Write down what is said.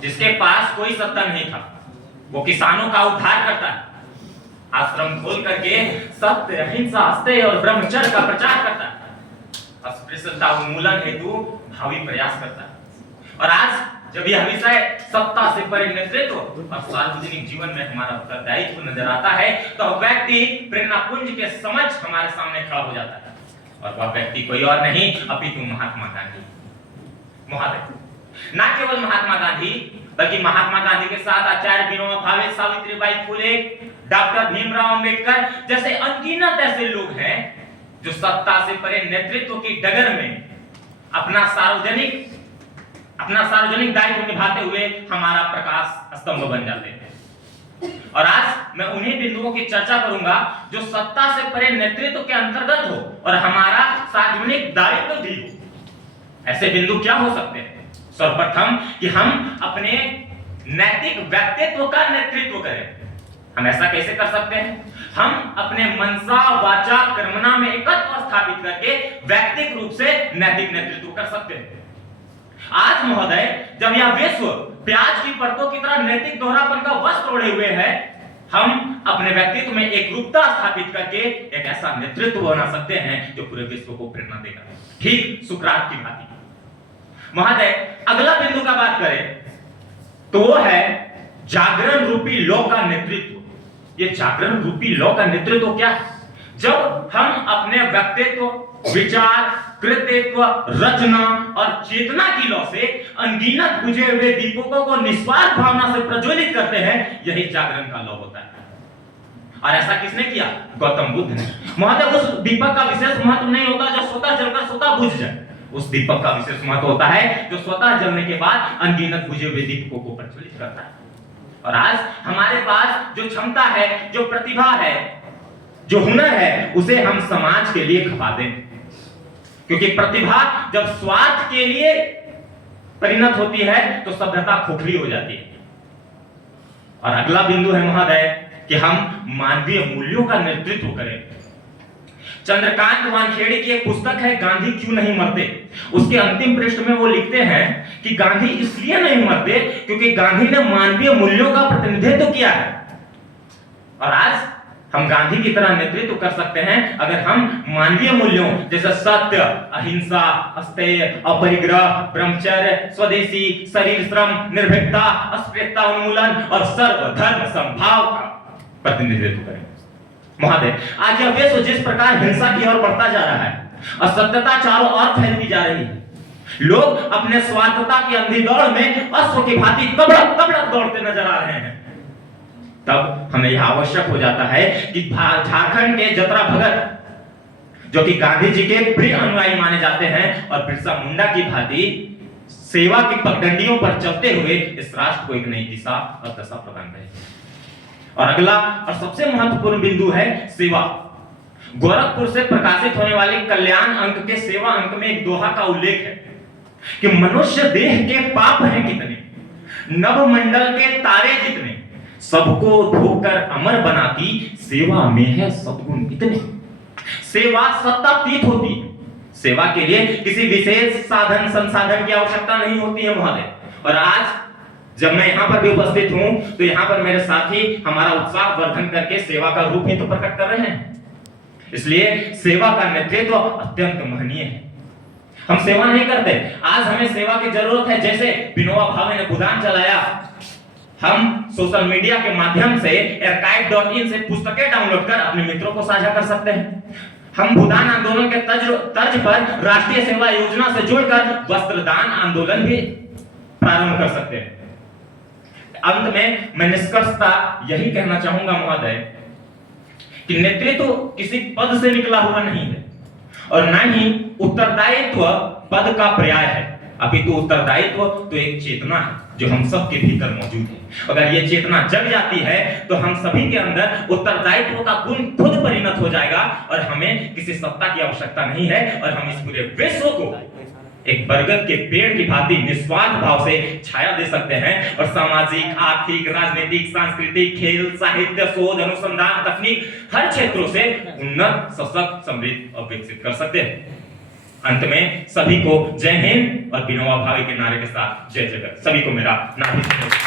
जिसके पास कोई सत्ता नहीं था, वो किसानों का उद्धार करता है, आश्रम खोल करके सत्य, अहिंसा, अस्तेय और ब्रह्मचर्य का प्रचार करता है, अस्पृश्यता उन्मूलन हेतु भावी प्रयास करता है। और आज जब यह विषय सत्ता से परे नेतृत्व और सार्वजनिक जीवन में हमारा उत्तरदायित्व नजर आता है, तो व्यक्ति प्रेरणापुंज के समझ हमारे सामने खड़ा हो जाता है, और वह व्यक्ति कोई और नहीं अपितु महात्मा गांधी महोदय। न केवल महात्मा गांधी, बल्कि महात्मा गांधी के साथ आचार्य विनोबा भावे, सावित्रीबाई फुले, डॉक्टर भीमराव अंबेडकर जैसे अनगिनत ऐसे लोग हैं जो सत्ता से परे नेतृत्व की डगर में अपना सार्वजनिक दायित्व निभाते हुए हमारा प्रकाश स्तंभ बन जाते हैं। और आज मैं उन्हीं बिंदुओं की चर्चा करूंगा जो सत्ता से परे नेतृत्व के अंतर्गत हो और हमारा सार्वजनिक दायित्व भी हो। ऐसे बिंदु क्या हो सकते हैं? सर्वप्रथम कि हम अपने नैतिक व्यक्तित्व का नेतृत्व करें। हम ऐसा कैसे कर सकते हैं? हम अपने मनसा, वाचा, कर्मणा में एकत्व स्थापित करके व्यक्तिगत रूप से नैतिक नेतृत्व कर सकते हैं। आज महोदय, जब यह विश्व प्याज की परतों की तरह नैतिक दोहरापन का वस्त्र ओढ़े हुए है, हम अपने व्यक्तित्व में एक रूपता स्थापित करके एक ऐसा नेतृत्व बना सकते हैं जो पूरे विश्व को प्रेरणा देगा, ठीक सुकरात की भांति। महोदय, अगला बिंदु का बात करें तो वो है जागरण रूपी लौ का नेतृत्व। ये जागरण रूपी लौ का नेतृत्व क्या है? जब हम अपने व्यक्तित्व, विचार, कृतित्व, रचना और चेतना की लौ से अनगिनत बुझे हुए दीपकों को निस्वार्थ भावना से प्रज्वलित करते हैं, यही जागरण का लौ होता है। और ऐसा किसने किया? गौतम बुद्ध ने। महोदय, उस दीपक का विशेष महत्व नहीं होता जो स्वतः जलकर स्वतः बुझ जाए। उस दीपक का विशेष महत्व होता है जो स्वतः जलने के बाद अनगिनत बुझे हुए दीपकों को प्रज्वलित करता है। और आज हमारे पास जो क्षमता है, जो प्रतिभा है, जो हुनर है, उसे हम समाज के लिए खपा दें, क्योंकि प्रतिभा जब स्वार्थ के लिए परिणत होती है तो सभ्यता खोखली हो जाती है। और अगला बिंदु है महोदय कि हम मानवीय मूल्यों का नेतृत्व करें। चंद्रकांत वानखेड़े की एक पुस्तक है गांधी क्यों नहीं मरते। उसके अंतिम पृष्ठ में वो लिखते हैं कि गांधी इसलिए नहीं मरते क्योंकि गांधी ने मानवीय मूल्यों का प्रतिनिधित्व किया है। और आज हम गांधी की तरह नेतृत्व कर सकते हैं अगर हम मानवीय मूल्यों जैसे सत्य, अहिंसा, अस्तेय, अपरिग्रह, ब्रह्मचर्य, स्वदेशी, शरीर श्रम, निर्भीकता, अस्पृश्यता उन्मूलन और सर्वधर्म समभाव का प्रतिनिधित्व करें। महोदय, आज यह विश्व जिस प्रकार हिंसा की ओर बढ़ता जा रहा है, असत्यता चारों ओर फैलती जा रही है, लोग अपने स्वार्थता की अंधी दौड़ में अश्व की भांति कबड़क दौड़ते नजर आ रहे हैं, तब हमें यह आवश्यक हो जाता है कि झारखंड के जतरा भगत, जो कि गांधी जी के प्रिय अनुयायी माने जाते हैं, और बिरसा मुंडा की भांति सेवा की पगडंडियों पर चलते हुए इस राष्ट्र को एक नई दिशा और दशा प्रदान करें। और अगला और सबसे महत्वपूर्ण बिंदु है सेवा। गोरखपुर से प्रकाशित होने वाले कल्याण अंक के सेवा अंक में एक दोहा का उल्लेख है कि मनुष्य देह के पाप हैं कितने, नभमंडल के तारे जितने, सबको धोकर अमर बनाती सेवा में है सद्गुण इतने। सेवा सत्तातीत होती है। सेवा के लिए किसी विशेष साधन संसाधन की आवश्यकता नहीं होती है महोदय। और आज जब मैं यहाँ पर भी उपस्थित हूं तो यहाँ पर मेरे साथी हमारा उत्साह वर्धन करके सेवा का रूप ही तो प्रकट कर रहे हैं। इसलिए सेवा का नेतृत्व अत्यंत महनीय है। हम सेवा नहीं करते, आज हमें सेवा की जरूरत है। जैसे विनोबा भावे ने भूदान चलाया, हम सोशल मीडिया के माध्यम से archive.in से पुस्तकें डाउनलोड कर अपने मित्रों को साझा कर सकते हैं। हम भूदान आंदोलन के तर्ज पर राष्ट्रीय सेवा योजना से जुड़कर वस्त्रदान आंदोलन भी प्रारंभ कर सकते हैं। अंत में मैं निष्कर्षतः यही कहना चाहूंगा महोदय कि नेतृत्व किसी पद से निकला हुआ नहीं है और न ही उत्तरदायित्व पद का पर्याय है, अपितु उत्तरदायित्व तो एक चेतना है जो हम सबके भीतर मौजूद है। अगर ये चेतना जग जाती है तो हम सभी के अंदर उत्तरदायित्व का गुण खुद परिणत हो जाएगा और हमें किसी सत्ता की आवश्यकता नहीं है और हम इस पूरे विश्व को एक बरगद के पेड़ की भांति निस्वार्थ भाव से छाया दे सकते हैं और सामाजिक, आर्थिक, राजनीतिक, सांस्कृतिक, खेल, साहित्य, शोध, अनुसंधान, तकनीक हर क्षेत्रों से उन्नत, सशक्त, समृद्ध और विकसित कर सकते हैं। अंत में सभी को जय हिंद, और विनोबा भावे के नारे के साथ जय जगत। सभी को मेरा नाम